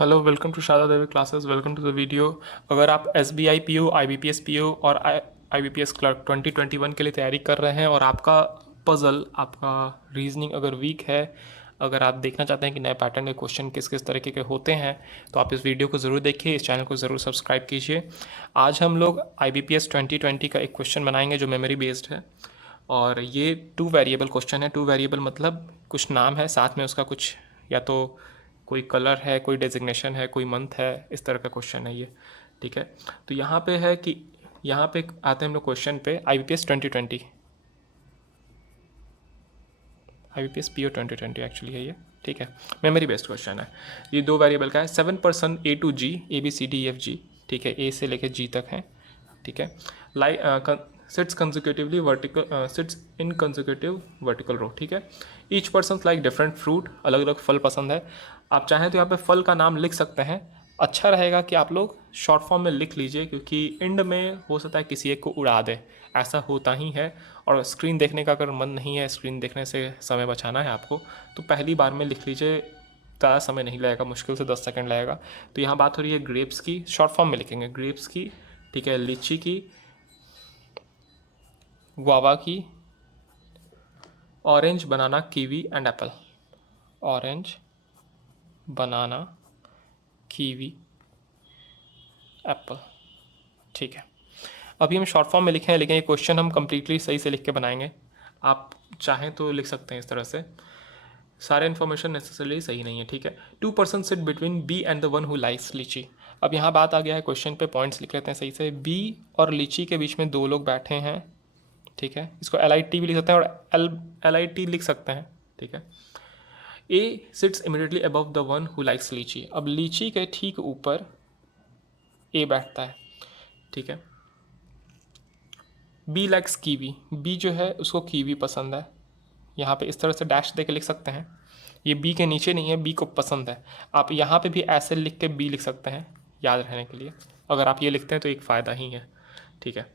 Hello, welcome to Sharda Devi classes. Welcome to the video. अगर आप S B I P O, I B P S P O और I B P S clerk 2021 के लिए तैयारी कर रहे हैं और आपका पज़ल, आपका रीजनिंग अगर वीक है, अगर आप देखना चाहते हैं कि नए पैटर्न के क्वेश्चन किस किस तरीके के होते हैं, तो आप इस वीडियो को ज़रूर देखिए, इस चैनल को ज़रूर सब्सक्राइब कीजिए। आज हम लोग आई बी पी एस 2020 का एक क्वेश्चन बनाएंगे जो मेमोरी बेस्ड है, और ये 2 वेरिएबल क्वेश्चन है। 2 वेरिएबल मतलब कुछ नाम है, साथ में उसका कुछ या तो कोई कलर है, कोई डेजिग्नेशन है, कोई मंथ है, इस तरह का क्वेश्चन है ये। ठीक है, तो यहाँ पे है कि यहाँ पे आते हैं हम लोग क्वेश्चन पे। I B P S 2020, I B P S P O 2020 actually है ये। ठीक है, मेमोरी बेस्ड क्वेश्चन है। ये 2 वेरिएबल का है। 7% A to G, A B C D F G, ठीक है, ए से लेकर जी तक है। ठीक है, sits consecutively vertical, sits in consecutive vertical row. ठीक है, each person like different fruit, अलग अलग फल पसंद है। आप चाहें तो यहाँ पे फल का नाम लिख सकते हैं। अच्छा रहेगा कि आप लोग शॉर्ट फॉर्म में लिख लीजिए, क्योंकि एंड में हो सकता है किसी एक को उड़ा दे, ऐसा होता ही है। और स्क्रीन देखने का अगर मन नहीं है, स्क्रीन देखने से समय बचाना है आपको, तो पहली बार में लिख लीजिए, ज़्यादा समय नहीं लगेगा, मुश्किल से 10 सेकंड लगेगा। तो यहाँ बात हो रही है ग्रेप्स की, शॉर्ट फॉर्म में लिखेंगे ग्रेप्स की। ठीक है, लीची की, गुआवा की, orange, banana, kiwi and Apple. Orange, banana, kiwi, Apple. ठीक है, अभी हम शॉर्ट फॉर्म में लिखे हैं, लेकिन ये क्वेश्चन हम कंप्लीटली सही से लिख के बनाएंगे। आप चाहें तो लिख सकते हैं इस तरह से, सारे इन्फॉर्मेशन नेसेसरली सही नहीं है। ठीक है, 2% sit between B and the one who likes लीची। अब यहाँ बात आ गया है, क्वेश्चन पे पॉइंट्स लिख लेते हैं सही से। बी और लीची के बीच में 2 लोग बैठे हैं। ठीक है, इसको एल आई टी भी लिख सकते हैं और एल आई टी लिख सकते हैं। ठीक है, A sits immediately above the one who likes लीची। अब लीची के ठीक ऊपर ए बैठता है। ठीक है, बी लाइक्स कीवी, बी जो है उसको कीवी पसंद है। यहाँ पे इस तरह से डैश दे के लिख सकते हैं, ये बी के नीचे नहीं है, बी को पसंद है। आप यहाँ पे भी ऐसे लिख के बी लिख सकते हैं, याद रहने के लिए। अगर आप ये लिखते हैं तो एक फ़ायदा ही है। ठीक है,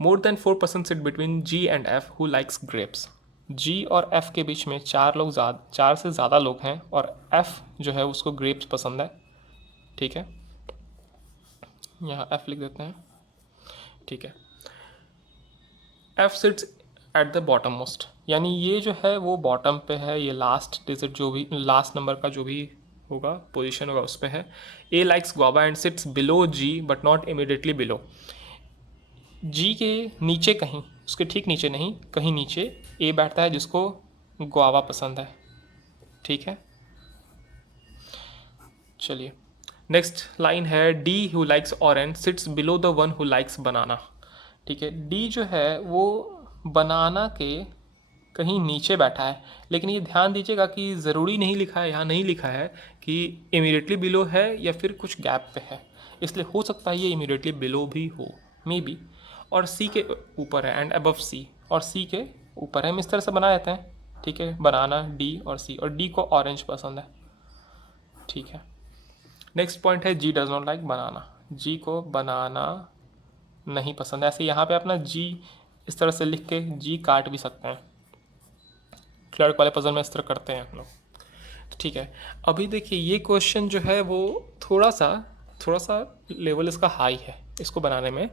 more than 4% sit between G and F who likes grapes. G और एफ के बीच में 4 से ज़्यादा लोग हैं, और एफ जो है उसको ग्रेप्स पसंद है। ठीक है, यहाँ एफ लिख देते हैं। ठीक है, F seats at the bottom most, यानी ये जो है वो बॉटम पे है, ये लास्ट डिजिट जो भी, लास्ट नंबर का जो भी होगा, पोजीशन होगा उस पे है। A likes guava and sits below G but not immediately below. G के नीचे कहीं, उसके ठीक नीचे नहीं, कहीं नीचे ए बैठता है जिसको गुआवा पसंद है। ठीक है, चलिए नेक्स्ट लाइन है, D who likes orange sits below the one who likes banana. ठीक है, डी जो है वो बनाना के कहीं नीचे बैठा है, लेकिन ये ध्यान दीजिएगा कि ज़रूरी नहीं लिखा है, यहाँ नहीं लिखा है कि इमीडिएटली बिलो है या फिर कुछ गैप पे है, इसलिए हो सकता है ये इमीडिएटली बिलो भी हो, मे बी। और सी के ऊपर है, एंड अबव सी, और सी के ऊपर है, हम इस तरह से बना देते हैं। ठीक है, बनाना, डी और सी, और डी को ऑरेंज पसंद है। ठीक है, नेक्स्ट पॉइंट है, जी डज नॉट लाइक बनाना। जी को बनाना नहीं पसंद है। ऐसे यहाँ पे अपना जी इस तरह से लिख के जी काट भी सकते हैं, क्लर्क वाले पजल में इस तरह करते हैं हम लोग। तो ठीक है, अभी देखिए ये क्वेश्चन जो है वो थोड़ा सा लेवल इसका हाई है। इसको बनाने में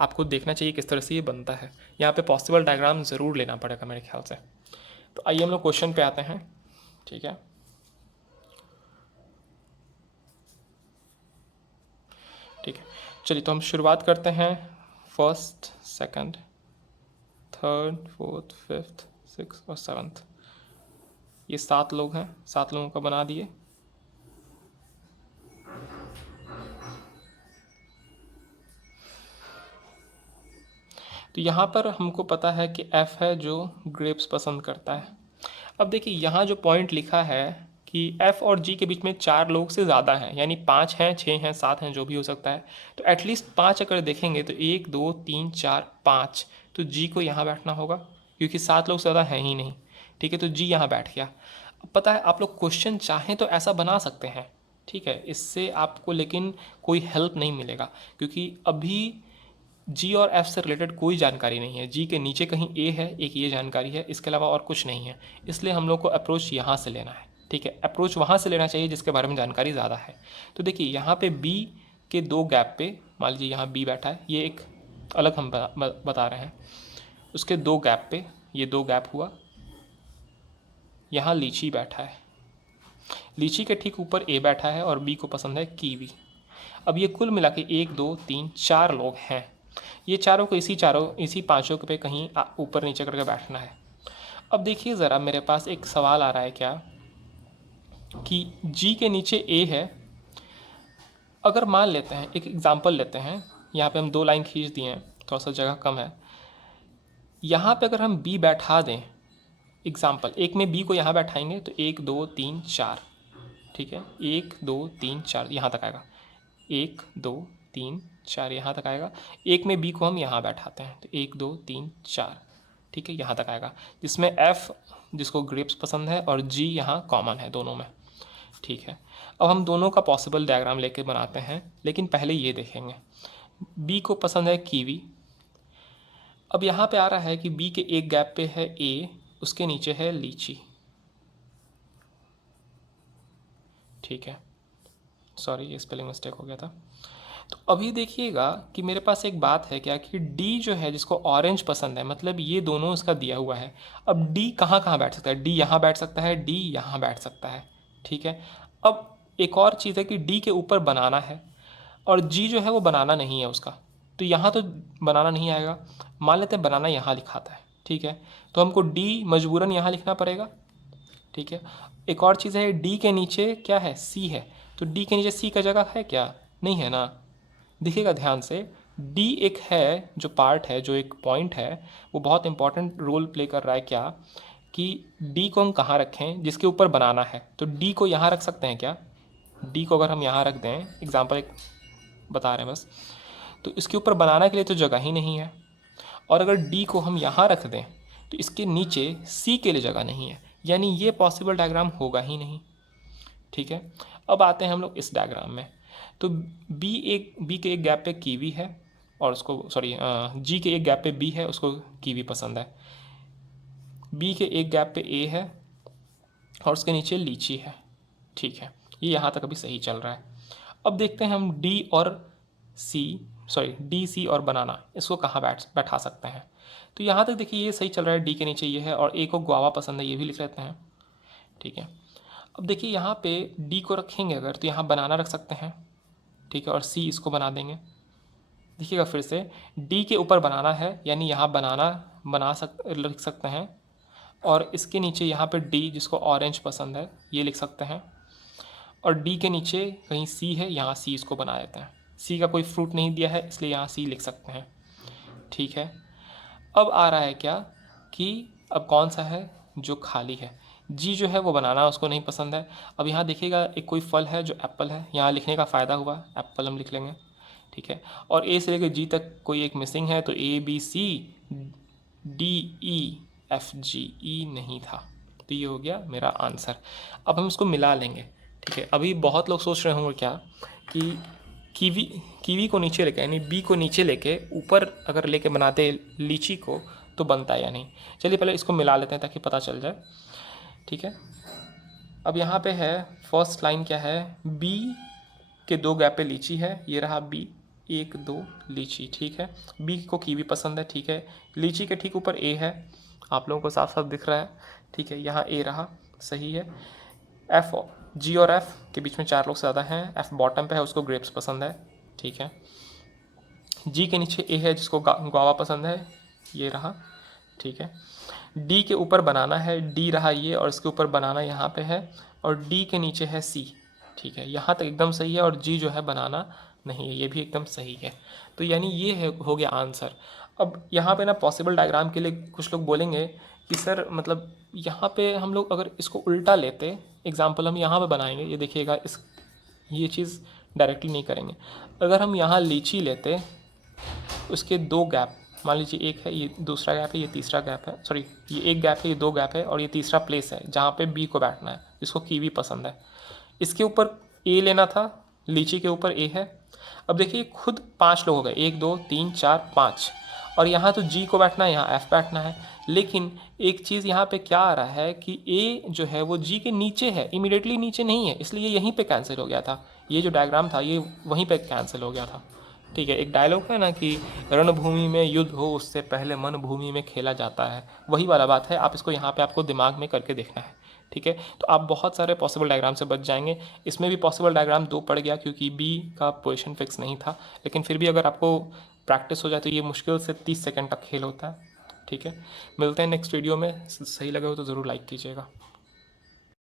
आपको देखना चाहिए किस तरह से ये बनता है। यहाँ पे पॉसिबल डायग्राम ज़रूर लेना पड़ेगा मेरे ख्याल से। तो आइए हम लोग क्वेश्चन पे आते हैं। ठीक है, ठीक है, चलिए तो हम शुरुआत करते हैं। First, second, third, fourth, fifth, six और सेवन्थ, ये 7 लोग हैं, 7 लोगों का बना दिए। तो यहाँ पर हमको पता है कि F है जो ग्रेप्स पसंद करता है। अब देखिए यहाँ जो पॉइंट लिखा है कि F और G के बीच में 4 लोग से ज़्यादा हैं, यानी 5 हैं, 6 हैं, 7 हैं, जो भी हो सकता है। तो एटलीस्ट 5 अगर देखेंगे तो 1 2 3 4 5, तो G को यहाँ बैठना होगा, क्योंकि 7 लोग से ज़्यादा हैं ही नहीं। ठीक है, तो G यहाँ बैठ गया। अब पता है आप लोग क्वेश्चन चाहें तो ऐसा बना सकते हैं। ठीक है, इससे आपको लेकिन कोई हेल्प नहीं मिलेगा, क्योंकि अभी जी और एफ से रिलेटेड कोई जानकारी नहीं है। जी के नीचे कहीं ए है, एक ये जानकारी है, इसके अलावा और कुछ नहीं है। इसलिए हम लोग को अप्रोच यहाँ से लेना है। ठीक है, अप्रोच वहाँ से लेना चाहिए जिसके बारे में जानकारी ज़्यादा है। तो देखिए यहाँ पे बी के दो गैप पे, मान लीजिए यहाँ बी बैठा है, ये एक अलग हम बता रहे हैं, उसके दो गैप पे, ये दो गैप हुआ, यहाँ लीची बैठा है, लीची के ठीक ऊपर ए बैठा है और बी को पसंद है कीवी। अब ये कुल मिला के 1 2 3 4 लोग हैं, ये चारों को इसी पांचों पे कहीं ऊपर नीचे करके बैठना है। अब देखिए ज़रा, मेरे पास एक सवाल आ रहा है क्या कि जी के नीचे ए है। अगर मान लेते हैं, एक एग्जांपल लेते हैं, यहाँ पे हम 2 लाइन खींच दिए हैं, थोड़ा सा जगह कम है, यहाँ पे अगर हम बी बैठा दें, एग्जांपल एक में बी को यहाँ बैठाएंगे तो 1 2 3 4, ठीक है, 1 2 3 4 यहाँ तक आएगा, 1 2 3 4 यहाँ तक आएगा। एक में बी को हम यहाँ बैठाते हैं तो 1 2 3 4, ठीक है, यहाँ तक आएगा, जिसमें एफ़ जिसको ग्रेप्स पसंद है और जी यहाँ कॉमन है दोनों में, ठीक है। अब हम दोनों का पॉसिबल डायग्राम लेके बनाते हैं, लेकिन पहले ये देखेंगे, बी को पसंद है कीवी। अब यहाँ पे आ रहा है कि बी के एक गैप पे है ए, उसके नीचे है लीची, ठीक है, सॉरी ये स्पेलिंग मिस्टेक हो गया था। तो अभी देखिएगा कि मेरे पास एक बात है क्या कि डी जो है जिसको ऑरेंज पसंद है, मतलब ये दोनों इसका दिया हुआ है। अब डी कहाँ कहाँ बैठ सकता है, डी यहाँ बैठ सकता है, डी यहाँ बैठ सकता है, ठीक है। अब एक और चीज़ है कि डी के ऊपर बनाना है और जी जो है वो बनाना नहीं है उसका, तो यहाँ तो बनाना नहीं आएगा, मान लेते हैं बनाना यहाँ लिखाता है, ठीक है, तो हमको डी मजबूरन यहाँ लिखना पड़ेगा, ठीक है। एक और चीज़ है, डी के नीचे क्या है, सी है, तो डी के नीचे सी का जगह है क्या, नहीं है ना। देखिएगा ध्यान से, डी एक है जो पार्ट है, जो एक पॉइंट है, वो बहुत इंपॉर्टेंट रोल प्ले कर रहा है क्या, कि डी को हम कहाँ रखें जिसके ऊपर बनाना है। तो डी को यहाँ रख सकते हैं क्या, डी को अगर हम यहाँ रख दें, एग्जांपल एक बता रहे हैं बस, तो इसके ऊपर बनाना के लिए तो जगह ही नहीं है, और अगर डी को हम यहाँ रख दें तो इसके नीचे सी के लिए जगह नहीं है, यानी ये पॉसिबल डायग्राम होगा ही नहीं, ठीक है। अब आते हैं हम लोग इस डायग्राम में, तो बी के एक गैप पे कीवी है और उसको जी के एक गैप पे बी है, उसको कीवी पसंद है, बी के एक गैप पे ए है और उसके नीचे लीची है, ठीक है, ये यहाँ तक अभी सही चल रहा है। अब देखते हैं हम डी सी और बनाना, इसको कहाँ बैठा सकते हैं। तो यहाँ तक देखिए ये सही चल रहा है, डी के नीचे ये है और ए को गुआवा पसंद है, ये भी लिख लेते हैं, ठीक है। अब देखिए यहाँ पे डी को रखेंगे अगर, तो यहाँ बनाना रख सकते हैं, ठीक है, और सी इसको बना देंगे। देखिएगा फिर से, डी के ऊपर बनाना है, यानी यहाँ लिख सकते हैं, और इसके नीचे यहाँ पे डी जिसको ऑरेंज पसंद है ये लिख सकते हैं, और डी के नीचे कहीं सी है, यहाँ सी इसको बना देते हैं, सी का कोई फ्रूट नहीं दिया है इसलिए यहाँ सी लिख सकते हैं, ठीक है। अब आ रहा है क्या कि अब कौन सा है जो खाली है, जी जो है वो बनाना उसको नहीं पसंद है। अब यहाँ देखिएगा एक कोई फल है जो एप्पल है, यहाँ लिखने का फ़ायदा हुआ, एप्पल हम लिख लेंगे, ठीक है। और ए से लेकर जी तक कोई एक मिसिंग है, तो A B C D E F G, E नहीं था, तो ये हो गया मेरा आंसर। अब हम इसको मिला लेंगे, ठीक है। अभी बहुत लोग सोच रहे होंगे क्या कि कीवी को नीचे लेके, यानी बी को नीचे लेके ऊपर अगर लेके बनाते लीची को तो बनता है या नहीं। चलिए पहले इसको मिला लेते हैं ताकि पता चल जाए, ठीक है। अब यहाँ पे है फर्स्ट लाइन क्या है, बी के दो गैप पे लीची है, ये रहा बी, 1 2 लीची, ठीक है। बी को कीवी पसंद है, ठीक है। लीची के ठीक ऊपर ए है, आप लोगों को साफ साफ दिख रहा है, ठीक है, यहाँ ए रहा, सही है। एफ जी और एफ के बीच में 4 लोग से ज़्यादा हैं, एफ बॉटम पे है, उसको ग्रेप्स पसंद है, ठीक है। जी के नीचे ए है जिसको गुआवा पसंद है, ये रहा, ठीक है। डी के ऊपर बनाना है, डी रहा ये, और इसके ऊपर बनाना यहाँ पे है, और डी के नीचे है सी, ठीक है, यहाँ तक एकदम सही है, और जी जो है बनाना नहीं है, ये भी एकदम सही है। तो यानी ये है हो गया आंसर। अब यहाँ पे ना पॉसिबल डायग्राम के लिए कुछ लोग बोलेंगे कि सर मतलब यहाँ पे हम लोग अगर इसको उल्टा लेते, एग्जाम्पल हम यहाँ पे बनाएंगे, ये देखिएगा, ये चीज़ डायरेक्टली नहीं करेंगे। अगर हम यहाँ लीची लेते, उसके 2 गैप, मान लीजिए एक है, ये दूसरा गैप है, ये तीसरा गैप है, सॉरी ये एक गैप है, ये 2 गैप है, और ये तीसरा प्लेस है जहाँ पे बी को बैठना है, जिसको कीवी पसंद है। इसके ऊपर ए लेना था, लीची के ऊपर ए है। अब देखिए खुद 5 लोग हो गए, 1 2 3 4 5, और यहाँ तो जी को बैठना है, यहाँ एफ बैठना है, लेकिन एक चीज़ यहाँ पे क्या आ रहा है कि ए जो है वो जी के नीचे है, इमीडिएटली नीचे नहीं है, इसलिए यहीं पे कैंसिल हो गया था। ये जो डायग्राम था ये वहीं पे कैंसिल हो गया था। ठीक है, एक डायलॉग है ना कि रणभूमि में युद्ध हो उससे पहले मन भूमि में खेला जाता है, वही वाला बात है। आप इसको यहाँ पे आपको दिमाग में करके देखना है। ठीक है, तो आप बहुत सारे पॉसिबल डायग्राम से बच जाएंगे। इसमें भी पॉसिबल डायग्राम 2 पड़ गया क्योंकि बी का पोजीशन फिक्स नहीं था, लेकिन फिर भी अगर आपको प्रैक्टिस हो जाए तो ये मुश्किल से 30 सेकंड का खेल होता है। ठीक है, मिलते हैं नेक्स्ट वीडियो में। सही लगे हो तो ज़रूर लाइक कीजिएगा।